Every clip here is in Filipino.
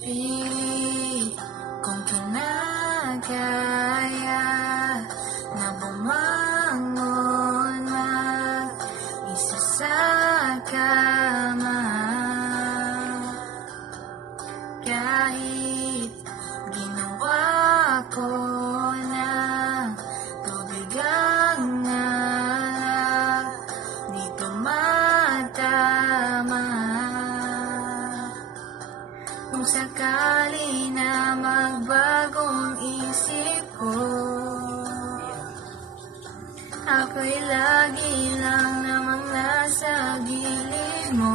Pilit kong kinagaya na bumangon mag-isa sa kama. Kahit ginawa ko na tubig ang alak, di tumatama. Kung sakali na magbagong isip ko, ako'y lagi lang namang nasa gilid mo.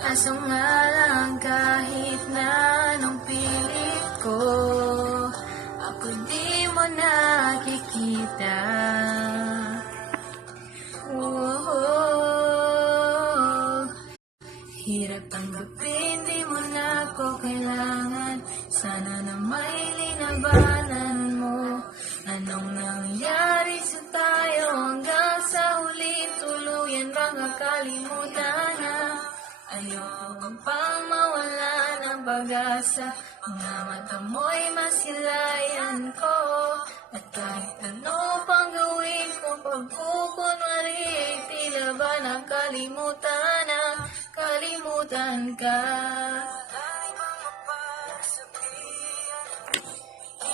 Kaso nga lang kahit na anong pilit ko, ako di mo nakikita. Hirap tanggapin, di mo na ako kailangan. Sana na may linabanan mo. Anong nangyari sa tayo hanggang sa huli, tuluyan bang kakalimutan na? Ayoko pang mawala ng pag-asa. Mga mata mo'y masilayan ko. At kahit ano pang gawin ko, pagkukunwari, tila ba nakalimutan na kalimutan ka.